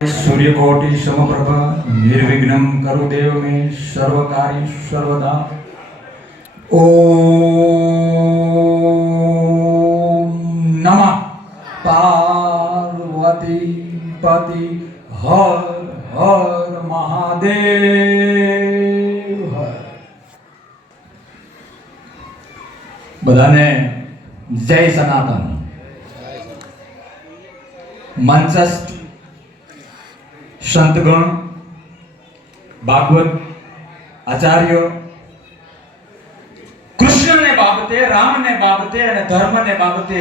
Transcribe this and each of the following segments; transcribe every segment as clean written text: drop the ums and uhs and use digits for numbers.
सूर्यकोटि समप्रभ निर्विघ्नं करुदेव मे सर्वकार्य सर्वदा। ओम नमः पार्वती पति हर हर महादेव हर। बधाने जय सनातन। मंचस्थ संतगण, भागवत आचार्य, कृष्ण ने बाबते, राम ने बाबते અને ધર્મ ને બાબતે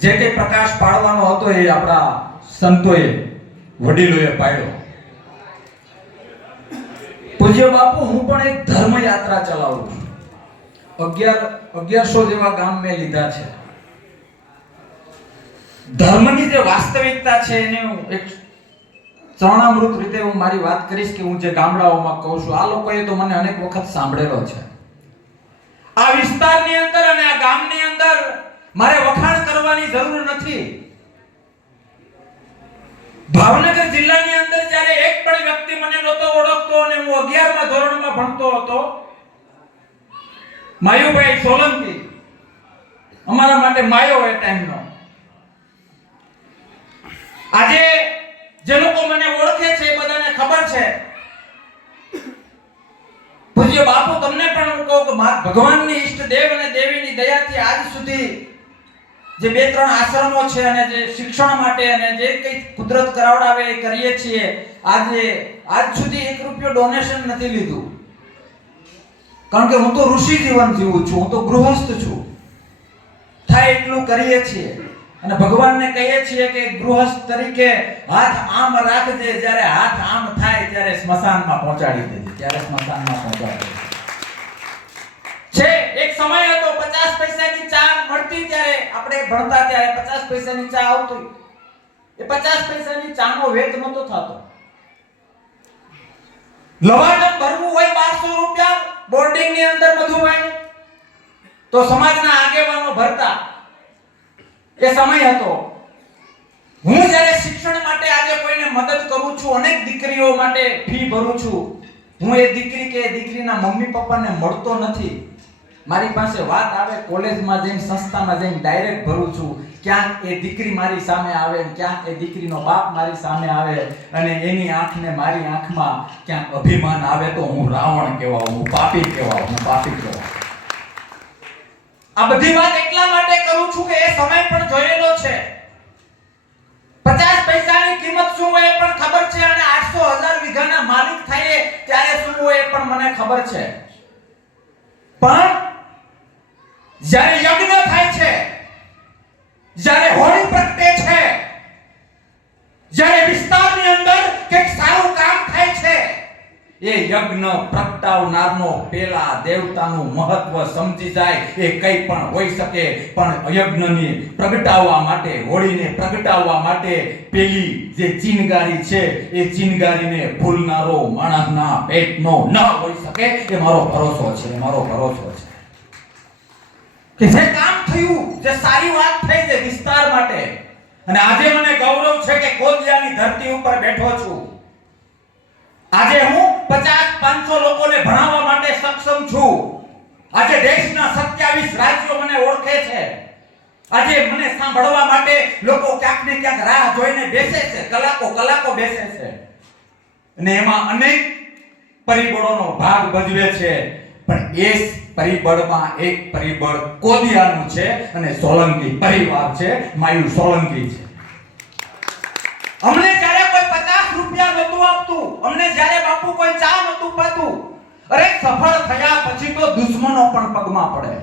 જે કંઈ પ્રકાશ પાડવાનો હતો એ આપણા સંતોએ વડીલોએ પાડ્યો। પૂજ્ય બાપુ, હું પણ એક ધર્મ યાત્રા ચલાવું છું। 1100 જેવા ગામ મેં લીધા છે। ધર્મની જે વાસ્તવિકતા છે એને હું એક ચરણામૃત રીતે હું મારી વાત કરીશ કે હું જે ગામડાઓમાં કહું છું, આ લોકોએ તો મને અનેક વખત સાંભળેલો છે। આ વિસ્તારની અંદર અને આ ગામની અંદર મારે વખાણ કરવાની જરૂર નથી। ભાવનગર જિલ્લાની અંદર જ્યારે એક પણ વ્યક્તિ મને નહોતો ઓળખતો અને હું 11મા ધોરણમાં ભણતો હતો, માયુભાઈ સોલંકી અમારા માટે માયો એ ટાઈમનો। આજે જે લોકો મને ઓળખે છે એ બધાને ખબર છે। પૂજ્ય બાપુ, તમને પણ હું કહું કે ભગવાનની ઈષ્ટ દેવ અને દેવીની દયાથી આજ સુધી જે બે ત્રણ આશ્રમો છે અને જે શિક્ષણ માટે અને જે કંઈ કુદરત કરાવડાવે એ કરીએ છીએ, આજ સુધી 1 રૂપિયો ડોનેશન નથી લીધું। કારણ કે હું તો ઋષિ જીવન જીવું છું, હું તો ગૃહસ્થ છું। થાય એટલું કરીએ છીએ અને ભગવાનને કહીએ છીએ કે ગૃહસ્થ તરીકે હાથ આમ રાખજે, જ્યારે હાથ આમ થાય ત્યારે સ્મશાનમાં પહોંચાડી દેજે, ત્યારે સ્મશાનમાં પહોંચાડી દેજે। છે એક સમય હતો 50 પૈસાની ચા મળતી, ત્યારે આપણે ભણતા ત્યારે 50 પૈસાની ચા આવતી, એ 50 પૈસાની ચાનો વેચ નતો થતો। લવાજમ ભરવું હોય 1200 રૂપિયા બોર્ડિંગની અંદર મધુભાઈ, તો સમાજના આગેવાનો ભરતા, એ સમય હતો। હું જ્યારે શિક્ષણ માટે આજે કોઈને મદદ કરું છું, અનેક દીકરીઓ માટે ફી ભરું છું, હું એ દીકરી કે દીકરીના મમ્મી પપ્પાને મળતો નથી। મારી પાસે વાત આવે, કોલેજમાં જઈને સંસ્થામાં જઈને ડાયરેક્ટ ભરું છું। ક્યાંક એ દીકરી મારી સામે આવે, ક્યાંક એ દીકરીનો બાપ મારી સામે આવે અને એની આંખને મારી આંખમાં ક્યાંક અભિમાન આવે તો હું રાવણ કહેવાઉં, હું પાપી કહેવાઉં, હું પાપી કહેવાઉં। આ બધી વાત એટલા માટે કરું છું કે એ સમય પણ જોયેલો છે। 50 પૈસાની કિંમત શું હોય એ પણ ખબર છે અને 800,000 વીઘાના માલિક થાય ત્યારે શું હોય એ પણ મને ખબર છે। પણ જ્યારે યજ્ઞ થાય છે, જ્યારે હોળી પ્રગટે છે, જ્યારે વિસ્તારની અંદર કંઈક સારું કામ થાય છે, એ યજ્ઞ પ્રગટાવનારનો પેલા દેવતાનું મહત્વ સમજી જાય। એ કંઈ પણ હોઈ શકે, પણ યજ્ઞને પ્રગટાવવા માટે, હોળીને પ્રગટાવવા માટે પેલી જે ચિનગારી છે એ ચિનગારીને ભૂલનારો માણસના પેટનો ન હોઈ શકે। એ મારો ભરોસો છે, મારો ભરોસો છે કે જે કામ થયું, જે સારી વાત થઈ છે વિસ્તાર માટે, અને આજે મને ગૌરવ છે કે કોદિયાની ધરતી ઉપર બેઠો છું। આજે હું 50-500 લોકોને ભણાવવા માટે સક્ષમ છું। આજે દેશના 27 રાજ્યો મને ઓળખે છે। આજે મને સાંભળવા માટે લોકો ક્યાંક ને ક્યાંક રાહ જોઈને બેસે છે, કલાકો બેસે છે, અને એમાં અનેક પરિબળોનો ભાગ ભજવે છે। પણ એ પરિબળમાં એક પરિબળ કોદિયાનું છે અને સોલંકી પરિવાર છે, માયુ સોલંકી છે। અમને જ્યારે કોઈ 50 રૂપિયા નતું આપતું, અમને જ્યારે બાપુ કોઈ ચા નતું પાતું, અરે સફળ થયા પછી તો દુશ્મનો પણ પગમાં પડે,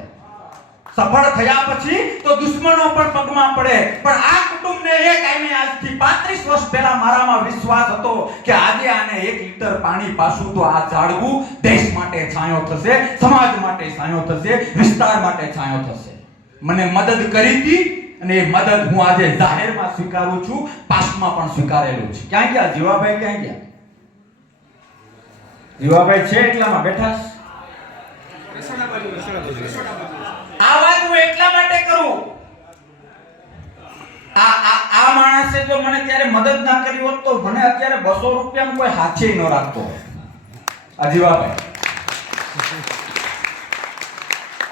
સફળ થયા પછી તો દુશ્મનો પણ પગમાં પડે। પણ આ કુટુંબને એક આઈને આજથી 35 વર્ષ પહેલા મારામાં વિશ્વાસ હતો કે આજે આને 1 લીટર પાણી પાછું તો આ ઝાડવું દેશ માટે છાંયો થશે, સમાજ માટે છાંયો થશે, વિસ્તાર માટે છાંયો થશે। મને મદદ કરી હતી અને એ મદદ હું આજે જાહેરમાં સ્વીકારું છું, પાસ્ટમાં પણ સ્વીકારેલું છે। ક્યાં ગયા જીવાભાઈ, ક્યાં ગયા જીવાભાઈ? છે એટલામાં બેઠા। આ વાત હું એટલા માટે કરું આ માણસે જો મને ત્યારે મદદ ના કરી હોત તો મને અત્યારે 200 રૂપિયાનું કોઈ હાથે ન રાખતો. અજીવાભાઈ,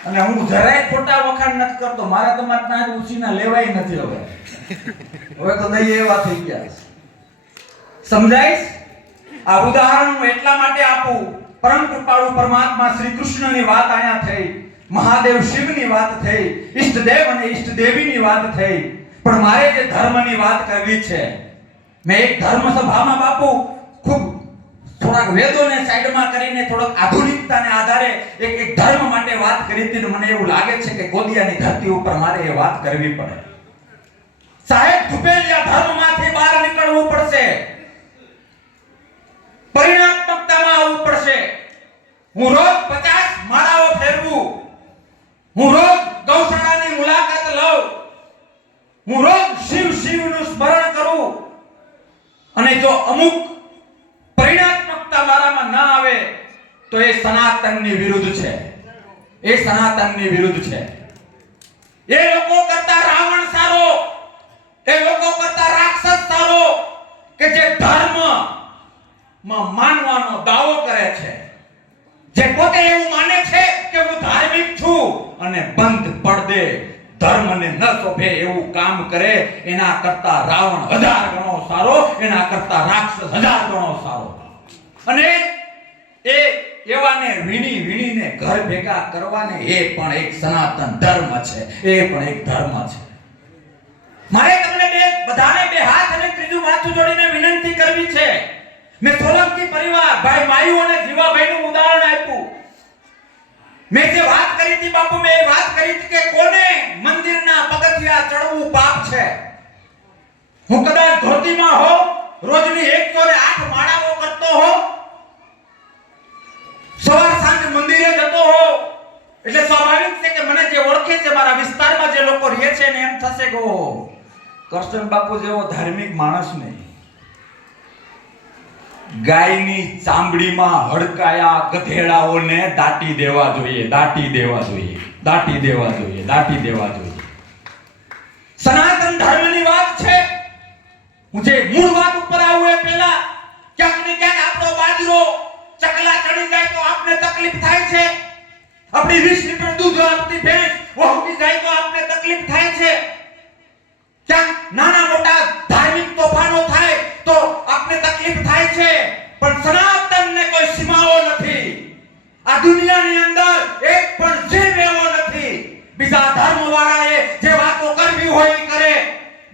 અને હું જરાય ખોટા વખાણ નથી કરતો. મારા તમારા ત્યાં ઉછીના લેવાય નથી હવે. હવે તો દઈ એવા થઈ ગયા. સમજાય? આ ઉદાહરણ હું એટલા માટે આપું, પરમ કૃપાળુ પરમાત્મા શ્રી કૃષ્ણની વાત આયા થઈ, મહાદેવ શિવની વાત થઈ, ઈષ્ટદેવ અને ઈષ્ટદેવીની વાત થઈ. પણ મારે જે ધર્મની વાત કરવી છે, મેં એક ધર્મ સભામાં બાપુ ખૂબ થોડાક વેદોને સાઈડમાં કરીને થોડોક આધુનિકતાને આધારે એક ધર્મ માટે વાત કરી હતી. મને એવું લાગે છે કે ગોદિયાની ધરતી ઉપર મારે એ વાત કરવી પડે. સાહેબ, ધુપેલિયા ધર્મમાંથી બહાર નીકળવું પડશે, પરિણાત્મકતામાં આવવું પડશે. હું રોજ 50 માળાઓ ફેરવું, હું રોજ ગૌશાળાની મુલાકાત લઉં, હું રોજ શિવનું સ્મરણ કરું, અને જો અમુક પરિણાત્મકતા મારામાં ન આવે તો એ સનાતનની વિરુદ્ધ છે. એ સનાતનની વિરુદ્ધ છે. એ લોકો કરતા રાવણ સારો, એ લોકો કરતા રાક્ષસ સારો કે જે ધર્મ માં માનવાનો દાવો કરે છે, જે પોતે એવું માને છે કે હું ધાર્મિક છું અને બંધ પડદે ધર્મને ન શોભે એવું કામ કરે, એના કરતા રાવણ 1000 ગણો સારો, એના કરતા રાક્ષસ 1000 ગણો સારો. અને એ એવાને વીણીને ઘર ભેગા કરવાને એ પણ એક સનાતન ધર્મ છે. એ પણ એક ધર્મ છે. મારે તમને બધાને બે હાથ અને ત્રીજું માથું જોડીને વિનંતી કરવી છે. મેં સોલંકી પરિવાર ભાઈ માયુ અને જીવાભાઈનું ઉદાહરણ આપ્યું. મેં જે વાત કરી હતી બાપુ, મેં એ વાત કરી હતી કે કોને મંદિરના પગથિયા ચડવું પાપ છે. હું કદાચ ધોતીમાં હો, રોજની 108 માળાઓ કરતો હો, સવાર સાંજ મંદિરે જતો હો, એટલે સ્વાભાવિક છે કે મને જે ઓળખે છે, મારા વિસ્તારમાં જે લોકો રહે છે ને એમ થશે કે કરશન બાપુ જેવો ધાર્મિક માણસ નહીં. ગાયની ચામડીમાં હડકાયા ગધેડાઓને દાટી દેવા જોઈએ, દાટી દેવા જોઈએ, દાટી દેવા જોઈએ, દાટી દેવા જોઈએ. સનાતન ધર્મની વાત છે. હું જે મૂળ વાત ઉપર આવું એ પહેલા ક્યાંક ને ક્યાંક આપણો બાજરો ચકલા ચડી જાય તો આપને તકલીફ થાય છે. આપણી 20 લીટર દૂધ આપતી ભેંસ વહુકી જાય તો આપને તકલીફ થાય છે. ક્યાંક નાના મોટા ધાર્મિક તોફાનો થાય તો આપને તકલીફ થાય છે. પણ સનાતનને કોઈ સીમાઓ નથી. આ દુનિયાની અંદર એક પણ જીવ એવો નથી. બીજા ધર્મવાળાએ જે વાતો કરવી હોય એ કરે,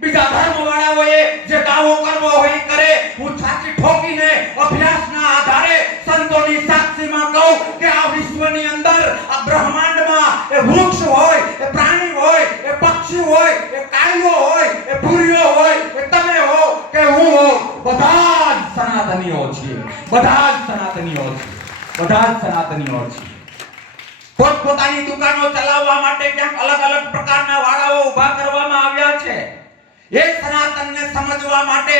બીજા ધર્મવાળાઓએ જે દાવો કરવો હોય એ કરે. હું છાતી ઠોકીને અભ્યાસના આધારે સંતોની સાક્ષીમાં કહું કે આ વિશ્વની અંદર, આ બ્રહ્માંડમાં એ વૃક્ષ હોય, એ પ્રાણી હોય, એ પક્ષી હોય, એ કાળીઓ હોય, એ ભૂરીઓ હોય, એ તમે હો કે હું હો, બધા જ સનાતનીઓ છીએ. બધા જ સનાતનીઓ છીએ. બધા જ સનાતનીઓ છીએ. પોતપોતાની દુકાનો ચલાવવા માટે ક્યાંક અલગ અલગ પ્રકારના વાળાઓ ઊભા કરવામાં આવ્યા છે. એ સનાતનને સમજવા માટે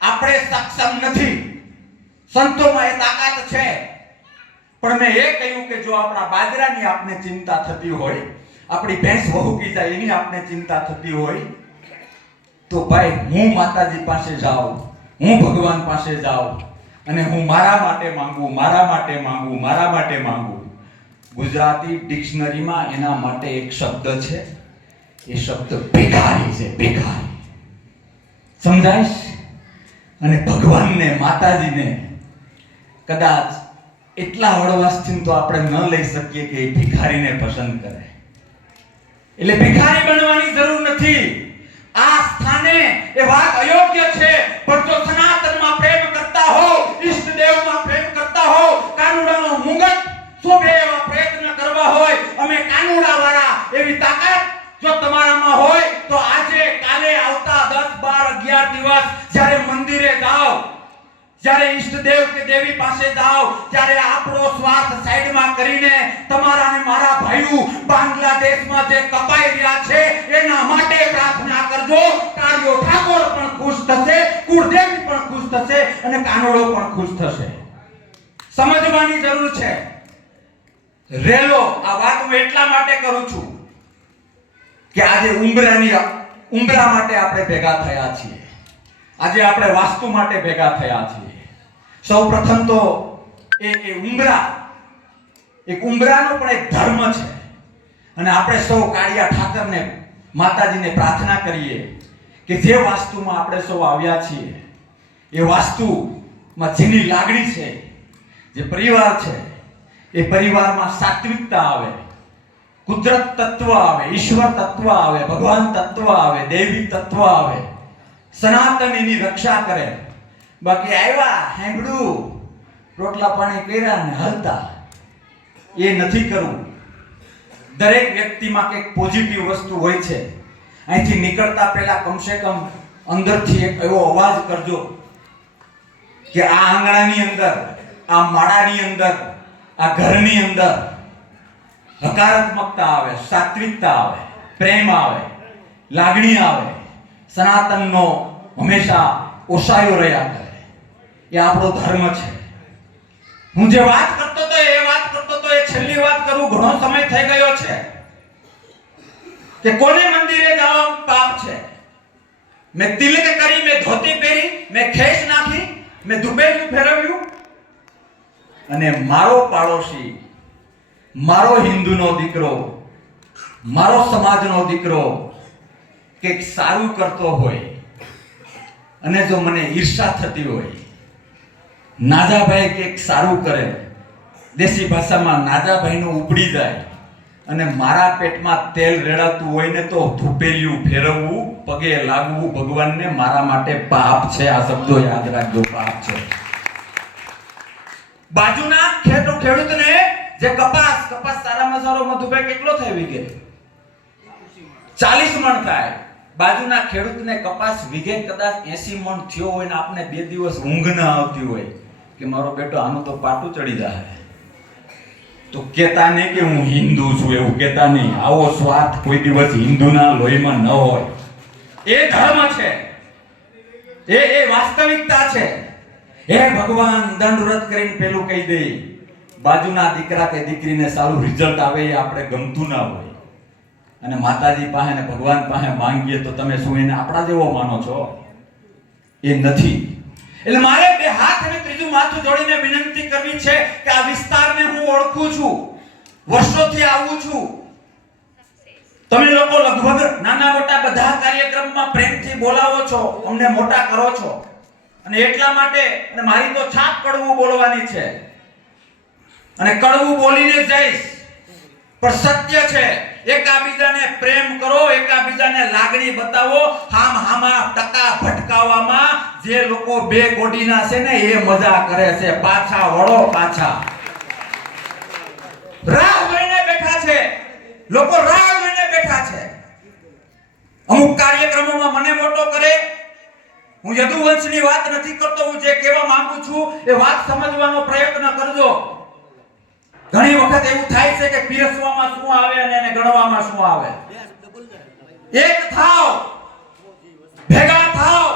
આપણે સક્ષમ નથી. સંતોમાં એ તાકાત છે. પણ મેં એ કહ્યું કે જો આપણા બાજરાની આપને ચિંતા થતી હોય, આપણી ભેંસ વહુકી જાય એની આપને ચિંતા થતી હોય, તો ભાઈ હું માતાજી પાસે જાઉં, હું ભગવાન પાસે જાઉં અને હું મારા માટે માંગુ, મારા માટે માંગુ, મારા માટે માંગુ. ગુજરાતી ડિક્શનરીમાં એના માટે એક શબ્દ છે. એ શબ્દ ભિખારી છે. ભિખારી. સમજાય? અને ભગવાનને, માતાજીને કદાચ એટલા હળવાશથી તો આપણે ન લઈ શકીએ કે એ ભિખારીને પસંદ કરે. એટલે ભિખારી બનવાની જરૂર નથી. આ સ્થાને એ વાત અયોગ્ય છે. પણ જો સનાતનમાં પ્રેમ કરતા હો, ઈષ્ટદેવમાં પ્રેમ કરતા હો, કાનુડાનો મુંગટ શોભે એવા પ્રયત્ન કરવા હોય, અમે કાનુડા વાળા એવી તાકાત જો તમારામાં હોય તો આજે કાલે આવતા 10 12 11 દિવસ જ્યારે મંદિરે જાઓ, જ્યારે ઈષ્ટદેવ કે દેવી પાસે જાઓ, ત્યારે આપણો સ્વાર્થ સાઈડમાં કરીને તમારા અને મારા ભાઈઓ બાંગ્લાદેશમાં જે કપાઈ રહ્યા છે એના માટે પ્રાર્થના કરજો. કાળિયો ઠાકોર પણ ખુશ થશે, કુળદેવી પણ ખુશ થશે અને કાનોડો પણ ખુશ થશે. સમજવાની જરૂર છે. રેલો આ વાત હું એટલા માટે કરું છું કે આજે ઉંબરા માટે આપણે ભેગા થયા છીએ. આજે આપણે વાસ્તુ માટે ભેગા થયા છીએ. સૌ પ્રથમ તો એ ઉંબરાનો પણ એક ધર્મ છે. અને આપણે સૌ કાળિયા ઠાકરને માતાજીને પ્રાર્થના કરીએ કે જે વાસ્તુમાં આપણે સૌ આવ્યા છીએ એ વાસ્તુમાં જેની લાગણી છે, જે પરિવાર છે, એ પરિવારમાં સાત્વિકતા આવે, કુદરત તત્વ આવે, ઈશ્વર તત્વ આવે, ભગવાન તત્વ આવે, દેવી તત્વ આવે, સનાતન એની રક્ષા કરે. બાકી આવ્યા હેંગડું રોટલા પાણી કર્યા ને હલતા, એ નથી કરવું. દરેક વ્યક્તિમાં કંઈક પોઝિટિવ વસ્તુ હોય છે. અહીંથી નીકળતા પહેલા કમસે કમ અંદરથી એક એવો અવાજ કરજો કે આ આંગણાની અંદર, આ માળાની અંદર, આ ઘરની અંદર હકારાત્મકતા આવે, સાત્વિકતા આવે, પ્રેમ આવે, લાગણી આવે, સનાતનનો હંમેશા ઓસાયો રહ્યા કરે. એ આપણો ધર્મ છે. હું જે વાત કરતો તો એ છેલ્લી વાત કરું, ઘણો સમય થઈ ગયો છે કે કોને મંદિરે જવાનું પાપ છે. મેં તિલક કરી, મેં ધોતી પહેરી, મેં ખેસ નાખી, મેં દુબેલું ફેરવ્યું અને મારો પાડોશી, મારો હિન્દુનો દીકરો, મારો સમાજનો દીકરો કંઈક સારું કરતો હોય અને જો મને ઈર્ષા થતી હોય, નાજાભાઈ કંઈક સારું કરે, દેશી ભાષામાં નાજાભાઈનું ઉપડી જાય અને મારા પેટમાં તેલ રેડાતું હોય ને તો ધૂપેલિયું ફેરવવું, પગે લાગવું ભગવાનને મારા માટે પાપ છે. આ શબ્દો યાદ રાખજો, પાપ છે. બાજુના ખેડૂતને જે કપાસ સારામાં સારો મધુભાઈ કેટલો થાય વીઘે? 40 મણ થાય. બાજુના ખેડૂતને કપાસ વીઘે કદાચ 80 મણ થયો હોય ને આપને 2 દિવસ ઊંઘ ન આવતી હોય કે મારો બેટો આનું તો પાટું ચડી જાય, તો કેતા નહીં કે હું હિન્દુ છું, એવું કેતા નહીં. આવો સ્વાર્થ કોઈ દિવસ હિન્દુના લોહીમાં ન હોય. એ ધર્મ છે, એ વાસ્તવિકતા છે. હે ભગવાન દંડવત કરીને પેલું કહી દે, બાજુના દીકરા કે દીકરીને સારું રિઝલ્ટ આવે એ આપણે ગમતું ના હોય અને માતાજી પાસે ને ભગવાન પાસે માંગીએ તો તમે શું એને આપણા જેવો માનો છો? એ નથી. એટલે મારે બે હાથ અને ત્રીજું માથું જોડીને વિનંતી કરવી છે કે આ વિસ્તારને હું ઓળખું છું, વર્ષોથી આવું છું. તમે લોકો લગભગ નાના મોટા બધા કાર્યક્રમમાં પ્રેમથી બોલાવો છો, અમને મોટા કરો છો અને એટલા માટે અને મારી તો છાપ કડવું બોલવાની છે અને કડવું બોલીને જઈશ, પણ સત્ય છે. એકાબીજાને પ્રેમ કરો, એકાબીજાને લાગણી બતાવો. હામા ટકા ભટકાવવામાં જે લોકો બે કોડીના છે ને એ મજા કરે છે. પાછા વળો, પાછા રાહ જોઈને બેઠા છે લોકો, રાહ જોઈને બેઠા છે. અમુક કાર્યક્રમોમાં મને મોટો કરે. હું યદુવંશની વાત નથી કરતો, હું જે કહેવા માંગુ છું એ વાત સમજવાનો પ્રયત્ન કરજો. ઘણી વખત એવું થાય છે કે પીરસવામાં શું આવે અને એને ગણવામાં શું આવે. એક થાવ, ભેગા થાવ.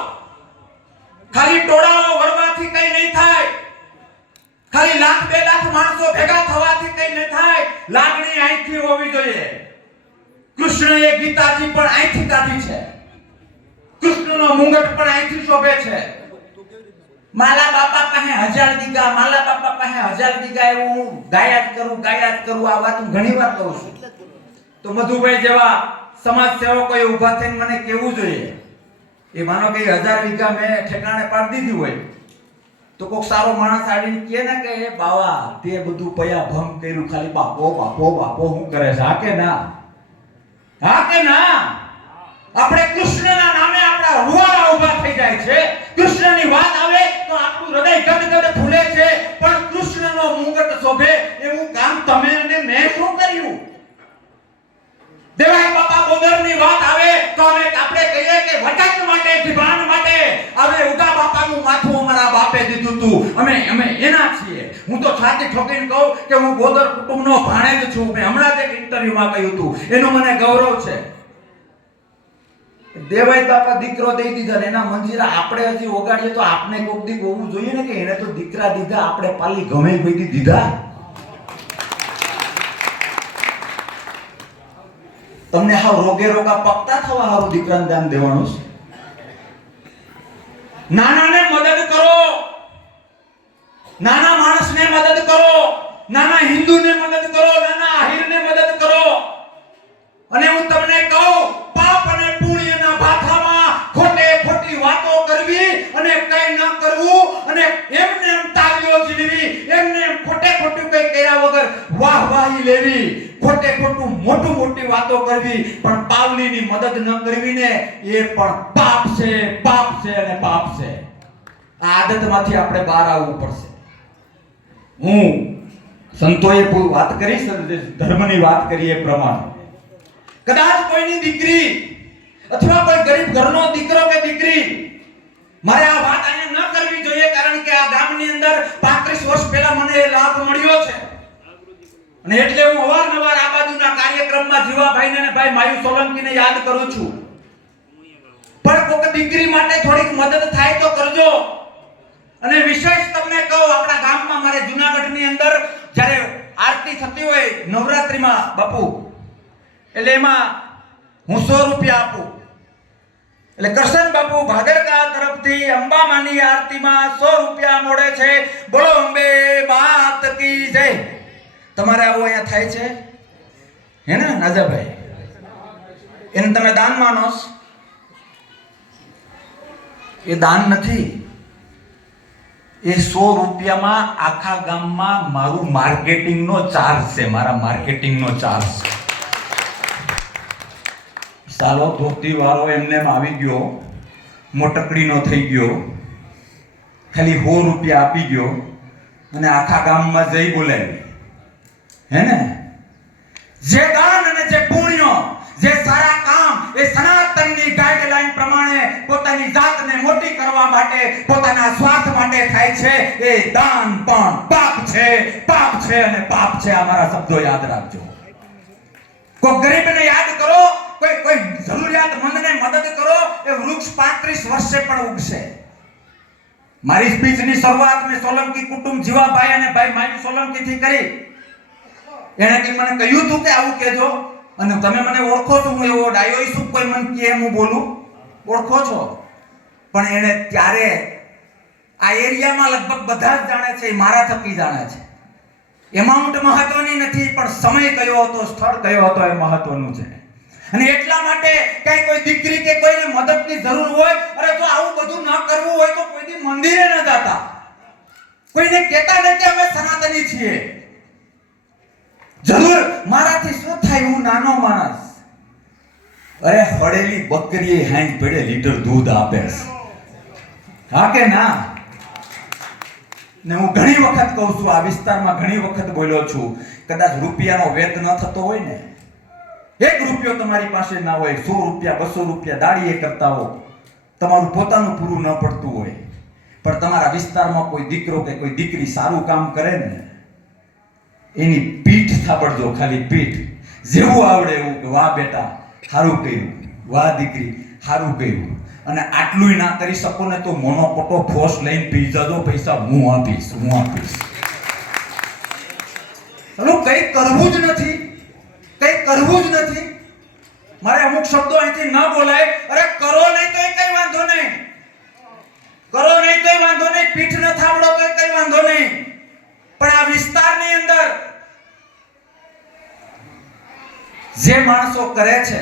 ખાલી ટોળાઓ વળવાથી કઈ નહીં થાય, ખાલી 1,00,000 2 લાખ માણસો ભેગા થવાથી કઈ નહીં થાય. લાગણી અહીંથી હોવી જોઈએ. કૃષ્ણએ ગીતાજી પણ અહીંથી કાઢી છે. કૃષ્ણનો મુંગટ પણ અહીંથી શોભે છે. માલા બાપા પાસે 1000 વીઘા, માલા બાપા પાસે 1000 વીઘા, એવું હું ગાયા જ કરું. આ વાત હું ઘણી વાર કહું છું. તો મધુભાઈ જેવા સમાજ સેવકોએ ઊભા થઈને મને કહેવું જોઈએ. એ માનો કે 1000 વીઘા મેં ઠેકાણે પાડી દીધી હોય તો કોઈક સારો માણસ આવીને કહે ને કે એ બાવા તે બધું પયા ભંગ કર્યું, ખાલી બાપો બાપો બાપો શું કરે છે? હા કે ના? હા કે ના? આપણે કૃષ્ણના નામે આપણા રૂવાડા ઊભા થઈ જાય છે. કૃષ્ણની વાત આવે તો આપણું હૃદય ગદગદ ફૂલે છે. પણ કૃષ્ણનો મુંગટ શોભે એવું કામ તમે અને મેં શું કર્યું? દેવાય બાપા બોદરની વાત આવે તો આપણે કહીએ કે વચન માટે, જીભાન માટે. હવે ઉગા બાપાનું માથું અમારા બાપે દીધું તું, અમે એના છીએ. હું તો છાતી ઠોકીને કહું કે હું બોદર કુટુંબનો ભાણેજ છું. મેં હમણાં જ એક ઇન્ટરવ્યુમાં કહ્યું હતું, એનું મને ગૌરવ છે. દેવાય બાપા દીકરો દઈ દીધા ને એના મંજીરા આપણે હજી ઓગાડીએ તો આપણે કોક દી હોવું જોઈએ ને કે એને તો દીકરા દીધા, આપણે પાલી ગમે કોઈ દીધા. તમને હાવ રોગે રોગા પકતા થવા હારું દીકરાને દાન દેવાનું છે? નાનાને મદદ કરો, નાના માણસને મદદ કરો, નાના હિન્દુને મદદ કરો, નાના આહિરને મદદ કરો. અને હું તમને કહું, પાપ અને પુણ્યના ભાથામાં ખોટે ખોટી વાતો કરવી અને કઈ ન કરવું અને એમને એમ તાળીઓ ઝીલવી, એમને એમ ખોટે ખોટું કઈ કર્યા વગર વાહવાહી લેવી, ખોટે ખોટું મોટી વાતો કરવી પણ પાવલીની મદદ ન કરવી ને, એ પણ પાપ છે, પાપ છે અને પાપ છે. આ આદતમાંથી આપણે બહાર આવવું પડશે. હું સંતોએ વાત કરી, ધર્મની વાત કરી એ પ્રમાણે કદાચ કોઈની દીકરી અથવા કોઈ ગરીબ ઘરનો દીકરો કે દીકરી, મારે આ વાત અહીંયા ન કરવી જોઈએ કારણ કે આ ગામની અંદર 35 વર્ષ પહેલા મને એ લાભ મળ્યો છે અને એટલે હું અવારનવાર આ બાજુના કાર્યક્રમમાં જીવાભાઈને અને ભાઈ માયુ સોલંકીને યાદ કરું છું. પણ કોઈ દીકરી માટે થોડીક મદદ થાય તો કરજો. અને વિશેષ તમને કહું, આપણા ગામમાં મારે જૂનાગઢની અંદર જ્યારે આરતી થતી હોય નવરાત્રીમાં બાપુ, એટલે એમાં હું 100 રૂપિયા આપું. એટલે કરશન બાપુ ભાદરકા તરફથી અંબામાની આરતીમાં 100 રૂપિયા મળે છે. બોલો અંબે માત કી જય. તમારે આવું અહીંયા થાય છે હે ને નાજાભાઈ? એને તમે દાન માનો? એ દાન નથી. એ 100 રૂપિયામાં આખા ગામમાં મારું માર્કેટિંગનો ચાર્જ છે, મારા માર્કેટિંગનો ચાર્જ છે. સાલો ધોતી વાળો એમને આવી ગયો, મોટકડીનો થઈ ગયો, ખાલી 100 રૂપિયા આપી ગયો અને આખા ગામમાં જઈ બોલાવી. હે ને? જે દાન અને જે પુણ્ય, જે સારા કામ એ સનાતનની ગાઈડલાઈન પ્રમાણે પોતાની જાતને મોટી કરવા માટે, પોતાના સ્વાર્થ માટે થાય છે, એ દાન પણ પાપ છે, પાપ છે અને પાપ છે. આ મારા શબ્દો યાદ રાખજો. કોઈ ગરીબને યાદ કરો, કોઈ જરૂરિયાતમંદને મદદ કરો. એ વૃક્ષ 35 વર્ષે પણ ઉગશે. મારી સ્પીચની શરૂઆત મેં સોલંકી કુટુંબ જીવાભાઈ અને ભાઈ માયુ સોલંકીથી કરી. એને કે મને કહ્યું હતું કે આવું કહેજો અને તમે મને ઓળખો છો, હું એવો ડાયો છું, કોઈ મને કે હું બોલું, ઓળખો છો. પણ એને ત્યારે આ એરિયામાં લગભગ બધા જ જાણે છે, મારા થકી જાણે છે. એમાઉન્ટ મહત્વની નથી, પણ સમય કયો હતો, સ્થળ કયો હતો એ મહત્વનું છે. અને એટલા માટે કઈ કોઈ દીકરી કે કોઈને મદદની જરૂર હોય, અરે જો આવું બધું ન કરવું હોય તો કોઈ મંદિરે ન જાતા, કોઈને કહેતા નહીં કે અમે સનાતની છીએ. જરૂર મારાથી શું થાય, હું નાનો માણસ. અરે હળેલી બકરીએ હાંજ પડે લીટર દૂધ આપે છે, હા કે ના? ને હું ઘણી વખત કહું છું, આ વિસ્તારમાં ઘણી વખત બોલ્યો છું, કદાચ રૂપિયાનો વેત ન થતો હોય ને, 1 રૂપિયો તમારી પાસે ના હોય, 100 રૂપિયા 200 રૂપિયા દાડીએ કરતા હો, તમારું પોતાનું પૂરું ન પડતું હોય, પણ તમારા વિસ્તારમાં કોઈ દીકરો કે કોઈ દીકરી સારું કામ કરે ને, એની પીઠ થાબડજો, ખાલી પીઠ. જેવું આવડે એવું કે વાહ બેટા સારું કર્યું, વાહ દીકરી સારું કર્યું. અને આટલું ના કરી શકો ને તો મોનોકોટો ફોર્સ લઈને પી જજો, પૈસા હું આપીશ. કઈ કરવું જ નથી, કઈ કરવું જ નથી. મારે અમુક શબ્દો અહીંથી ન બોલાય. અરે કરો નહીં તો કઈ વાંધો નહીં, કરો નહીં તો વાંધો નહીં, પીઠ ન થાબડો તો કઈ વાંધો નહીં. પણ આ વિસ્તારની અંદર જે માણસો કરે છે,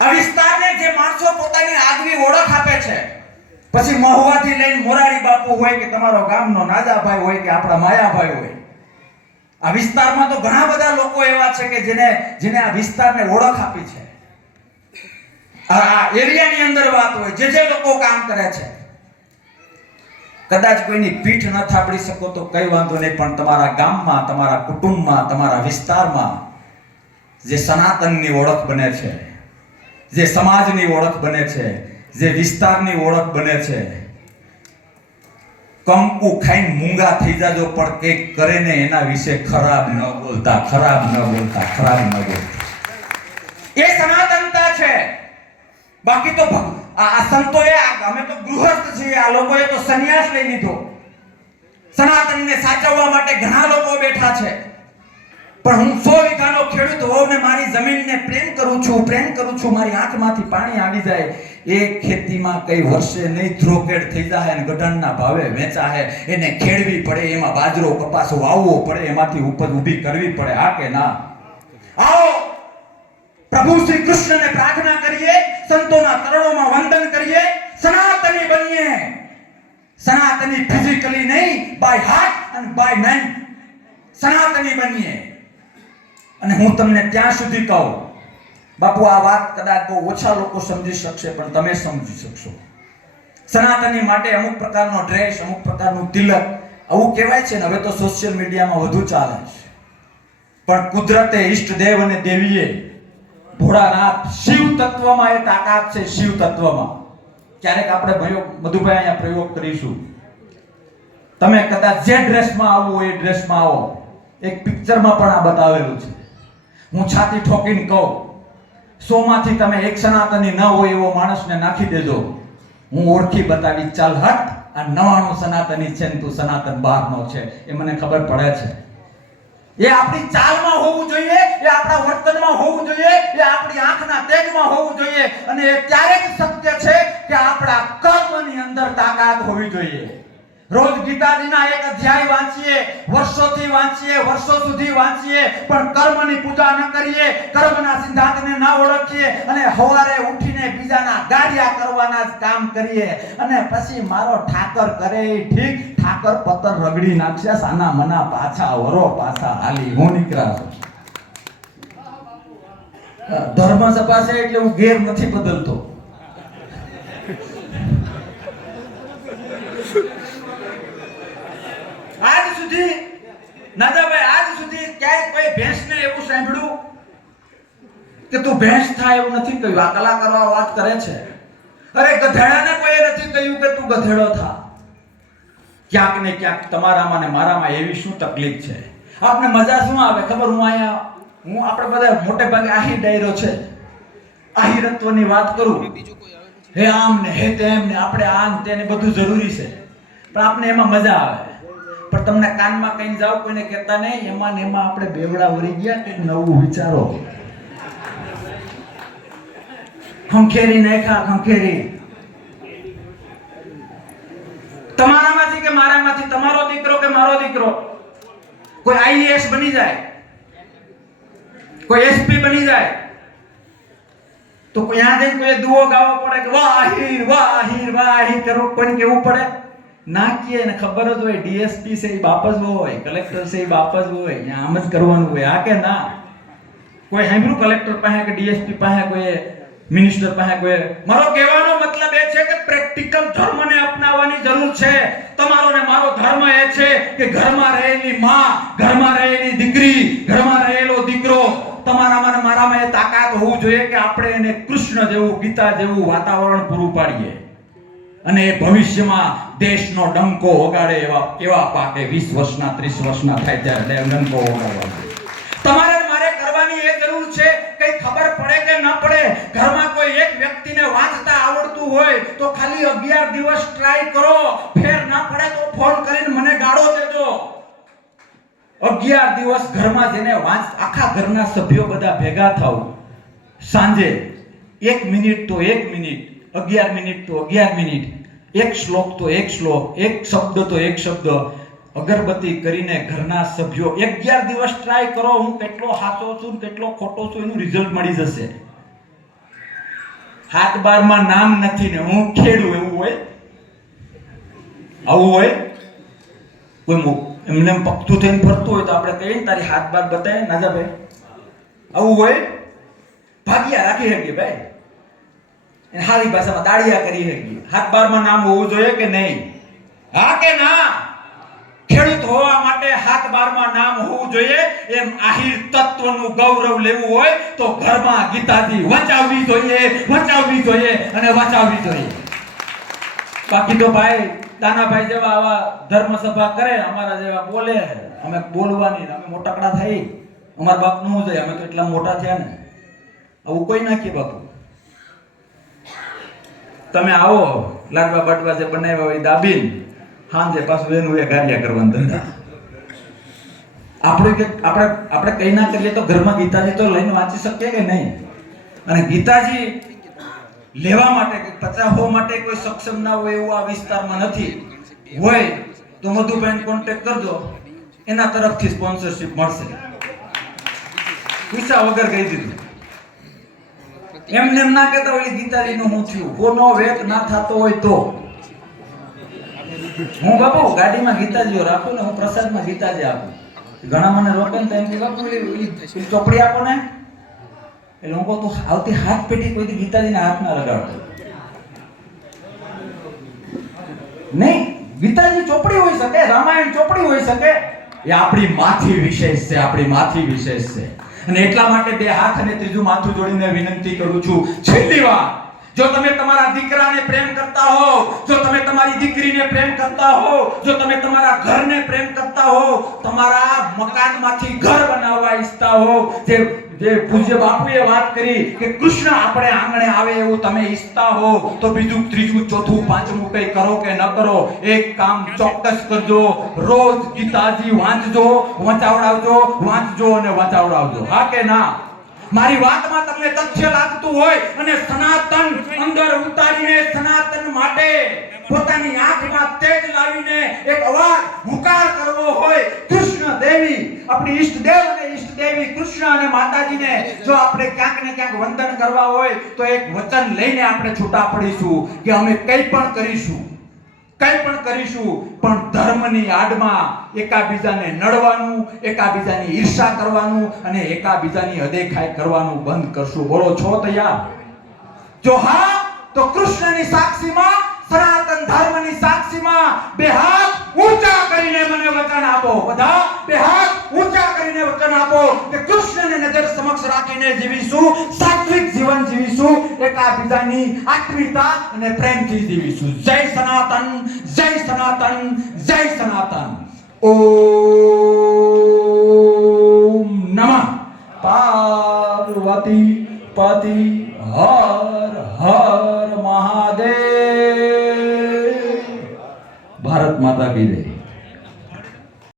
આ વિસ્તારને જે માણસો પોતાની આગવી ઓળખ આપે છે, પછી મહુવાથી લઈને મોરારી બાપુ હોય કે તમારો ગામનો નાજાભાઈ હોય કે આપણા માયાભાઈ હોય, આ વિસ્તારમાં તો ઘણા બધા લોકો એવા છે કે જેને આ વિસ્તારને ઓળખ આપી છે. આ એરિયાની અંદર વાત હોય, જે લોકો કામ કરે છે. કદાચ કોઈની પીઠ ન થાબડી શકો તો કઈ વાંધો નહીં, પણ તમારા ગામમાં, તમારા કુટુંબમાં, તમારા વિસ્તારમાં જે સનાતનની ઓળખ બને છે, જે સમાજની ઓળખ બને છે, જે વિસ્તારની ઓળખ બને છે, કંકુ ખાઈને મૂંગા થઈ જાજો પણ કંઈક કરે ને એના વિશે ખરાબ ન બોલતા. એ સનાતનતા છે. બાકી તો આ સંતોએ, અમે તો ગૃહસ્થ છીએ, આ લોકોએ તો સંન્યાસ લઈ લીધો. સનાતનને સાચવવા માટે ઘણા લોકો બેઠા છે. પણ હું 100 વીઘાનો ખેડૂત હોઉં ને મારી જમીનને પ્રેમ કરું છું, મારી આંખમાંથી પાણી આવી જાય, એ ખેતીમાં કઈ વર્ષે નહીં ધ્રોકેડ થઈ જાય અને ગઢણના ભાવે વેચાય, એને ખેડવી પડે, એમાં બાજરો કપાસ વાવવો પડે, એમાંથી ઉપજ ઊભી કરવી પડે, હા કે ના? આવો પ્રભુ શ્રી કૃષ્ણને પ્રાર્થના કરીએ, સંતોના ચરણોમાં વંદન કરીએ, સનાતની બનીએ. સનાતની ફિઝિકલી નહીં, બાય હાર્ટ અને બાય માઇન્ડ સનાતની બનીએ. અને હું તમને ત્યાં સુધી કહું, બાપુ આ વાત કદાચ બહુ ઓછા લોકો સમજી શકશે, પણ તમે સમજી શકશો. સનાતની માટે અમુક પ્રકારનો ડ્રેસ, અમુક પ્રકારનું તિલક, આવું કહેવાય છે ને, હવે તો સોશિયલ મીડિયામાં વધુ ચાલે છે. પણ કુદરતે, ઈષ્ટદેવ અને દેવીએ, ભોળાનાથ, શિવ તત્વમાં એ તાકાત છે, શિવ તત્વમાં. ક્યારેક આપણે મધુભાઈ અહીંયા પ્રયોગ કરીશું. તમે કદાચ જે ડ્રેસમાં આવો એ ડ્રેસમાં આવો. એક પિક્ચરમાં પણ આ બતાવેલું છે. હું છાતી ઠોકીને કહું, 100 માંથી તમે એક સનાતની ન હોય એવો માણસને નાખી દેજો, હું ઓળખી બતાવી, ચાલ હટ, આ 99 સનાતની છે ને તું સનાતન બહારનો છે, એ મને ખબર પડે છે. એ આપણી ચાલમાં હોવું જોઈએ, એ આપણા વર્તનમાં હોવું જોઈએ, એ આપણી આંખના તેજમાં હોવું જોઈએ. અને એ ત્યારે જ શક્ય છે કે આપણા કર્મની અંદર તાકાત હોવી જોઈએ. રોજ ગીતાજીના એક અધ્યાય વાંચીએ, વર્ષોથી વાંચીએ, વર્ષો સુધી વાંચીએ, પણ કર્મની પૂજા ન કરીએ, કર્મના સિદ્ધાંતને ન ઓળખીએ, અને સવારે ઉઠીને બીજાના ગાડિયા કરવાના જ કામ કરીએ, અને પછી મારો ઠાકર કરે ઠીક, ઠાકર પત્તર રગડી નાખશે, સાના મના પાછા વરો પાછા હાલી હું નીકળ્યા છું. ધર્મ સભા છે એટલે હું ઘેર નથી બદલતો. આજ સુધી નાદાભાઈ, આજ સુધી ક્યાંય કોઈ ભેંસને એવું સાંભળ્યું કે તું ભેંસ થાય એવું નથી કહ્યું. આ કલાકારો વાત કરે છે. અરે ગધેડાને કોઈ નથી કહ્યું કે તું ગધેડો થા. ક્યાંક ને ક્યાંક તમારામાં ને મારામાં એવી શું તકલીફ છે? આપને મજા શું આવે ખબર? હું આપણે બધા મોટે ભાગે આહી ડાયરો છે, આહિરત્વની વાત કરું, હે આમ ને હે તેમ ને આપણે આમ તેને બધું જરૂરી છે, પણ આપને એમાં મજા આવે. પણ તમને કાનમાં કઈ જાવ, કોઈને કહેતા નહીં, એમાં ને એમાં આપણે બેવડા વળી ગયા, કંઈક નવું વિચારો, ખંખેરી નાખ્યા, ખંખેરી. તમારામાંથી કે મારામાંથી તમારો દીકરો કે મારો દીકરો કોઈ આઈએએસ બની જાય, કોઈ એસપી બની જાય, તો ત્યાં જઈને કોઈ દુઓ ગાવો પડે કે વાહ હીર વાહ હીર વાહ હીર કરો, કોઈને કેવું પડે ના? કીએ ને ખબર જ હોય, ડીએસપી છે એ બાપ જ હોય, કલેક્ટર છે એ બાપ જ હોય, ત્યાં આમ જ કરવાનું હોય, હા કે ના? કોઈ સાંભળ્યું કલેક્ટર પાસે કે ડીએસપી પાસે, કોઈ મિનિસ્ટર પાસે, કોઈ? મારો કહેવાનો મતલબ એ છે કે પ્રેક્ટિકલ ધર્મને અપનાવવાની જરૂર છે. તમારો ને મારો ધર્મ એ છે કે ઘરમાં રહેલી માં, ઘરમાં રહેલી દીકરી, ઘરમાં રહેલો દીકરો, તમારામાં ને મારામાં એ તાકાત હોવું જોઈએ કે આપણે એને કૃષ્ણ જેવું, ગીતા જેવું વાતાવરણ પૂરું પાડીએ, અને ભવિષ્યમાં દેશનો ડંકો વગાડે એવા પાકે 20 વર્ષના 30 વર્ષના થાય ત્યારે ડંકો વગાડવાનો. તમારે મારે કરવાની એ જરૂર છે. કઈ ખબર પડે કે ન પડે, ઘરમાં કોઈ એક વ્યક્તિને વાંચતા આવડતું હોય તો ખાલી 11 દિવસ ટ્રાય કરો, ફેર ન પડે તો ફોન કરીને મને ગાળો દેજો. 11 દિવસ ઘરમાં જેને આખા ઘરના સભ્યો બધા ભેગા થાવ, સાંજે 1 મિનિટ તો 1 મિનિટ, 11 મિનિટ તો 11 મિનિટ, એક શ્લોક તો એક શ્લોક, એક શબ્દ તો એક શબ્દ, અગરબત્તી કરીને ઘરના સભ્યો 11 દિવસ ટ્રાય કરો. હું કેટલો સાચો છું કેટલો ખોટો છું એનું રિઝલ્ટ મળી જશે. 7-12 નામ નથી ને હું ખેડું એવું હોય, આવું હોય? કોઈ એમને પકતું થઈને ફરતું હોય તો આપણે કહીએ ને તારી 7-12 બતાય નાજાભાઈ, આવું હોય? ભાગ્યા રાખી શકીએ ભાઈ, હારી ભાષામાં દાડિયા કરી શકીએ. 7-12 નામ હોવું જોઈએ કે નહીં? હા કે ના? ખેડૂત હોવા માટે 7-12 નામ હોવું જોઈએ. એમ આહિર તત્વનું ગૌરવ લેવું હોય તો ઘરમાં ગીતાજી વચાવવી જોઈએ, વચાવવી જોઈએ અને વચાવવી જોઈએ. બાકી તો ભાઈ દાનાભાઈ જેવા આવા ધર્મ સભા કરે, અમારા જેવા બોલે, અમે બોલવાની, અમે મોટાકડા થઈ, અમારા બાપનું શું જાય, અમે તો એટલા મોટા થયા ને. આવું કોઈ નાખીએ બાપુ. તમે આવો લાડવા બાટવા જે બનાવ્યા હોય દાબીને, સાંજે પાછું એનું એ કાર્ય કરવાનું ધંધા. આપણે કે આપણે કઈ ના કરીએ તો ઘરમાં ગીતાજી તો લઈને વાંચી શકીએ કે નહીં? અને ગીતાજી લેવા માટે કે પચાવવા માટે કોઈ સક્ષમ ના હોય એવું આ વિસ્તારમાં નથી. હોય તો મધુભાઈને કોન્ટેક્ટ કરજો, એના તરફથી સ્પોન્સરશિપ મળશે. પૈસા વગર કહી દીધું. એમને એમ ના કહેતા ઓલી ગીતાજીનું હું થયું, કોનો વેક ના થતો હોય તો. હું બાપુ ગાડીમાં ગીતાજીઓ રાખું ને, હું પ્રસાદમાં ગીતાજી આપું. ઘણા મને રોકે ને તો એમ કે બાપુ ઓલી ચોપડી આપો ને, એટલે હું કહું તું આવતી હાથ પેઢી કોઈ ગીતાજીને હાથ ના લગાડતો નહીં. ગીતાજી ચોપડી હોઈ શકે, રામાયણ ચોપડી હોઈ શકે, એ આપણી માથી વિશેષ છે, આપણી માથી વિશેષ છે. અને એટલા માટે બે હાથ અને ત્રીજું માથું જોડીને વિનંતી કરું છું, છેલ્લી વાર, જો તમે તમારા દીકરાને પ્રેમ કરતા હો, જો તમે તમારી દીકરીને પ્રેમ કરતા હો, જો તમે તમારા ઘરને પ્રેમ કરતા હો, તમારા મકાનમાંથી ઘર બનાવવા ઈચ્છતા હો, જે પૂજ્ય બાપુએ વાત કરી કે કૃષ્ણ આપણે આંગણે આવે એવું તમે ઈચ્છતા હો, તો બીજું ત્રીજું ચોથું પાંચમું કઈ કરો કે ન કરો, એક કામ ચોક્કસ કરજો, રોજ ગીતાજી વાંચજો, વંચાવડાવજો, વાંચજો અને વંચાવડાવજો. હા કે ના? મારી વાતમાં તમને તથ્ય લાગતું હોય અને સનાતન અંદર ઉતારીને સનાતન માટે પોતાની આંખમાં તેજ લાવીને એક અવાજ હુંકાર કરવો હોય, કૃષ્ણ દેવી આપણી ઈષ્ટદેવ અને ઈષ્ટદેવી કૃષ્ણ અને માતાજીને જો આપણે ક્યાંક ને ક્યાંક વંદન કરવા હોય તો એક વચન લઈને આપણે છૂટા પડીશું કે અમે કંઈ પણ કરીશું, પણ ધર્મની આડમાં એકાબીજાને નડવાનું, એકાબીજાની ઈર્ષા કરવાનું અને એકાબીજાની અદેખાઈ કરવાનું બંધ કરશું. બોલો, છો તૈયાર? જો હા તો કૃષ્ણની સાક્ષીમાં, સનાતન ધર્મની સાક્ષીમાં બે હાથ ઊંચા કરીને મને વચન આપો. બધા બે હાથ ઊંચા કરીને વચન આપો કે કૃષ્ણને નજર સમક્ષ રાખીને જીવીશું, સાત્વિક જીવન જીવીશું, એકાબીજાની આત્મીયતા અને પ્રેમથી જીવીશું. જય સનાતન, જય સનાતન, જય સનાતન. ઓમ નમઃ પાર્વતી પતિ હર હર મહાદેવ. ભારત માતા કી જય.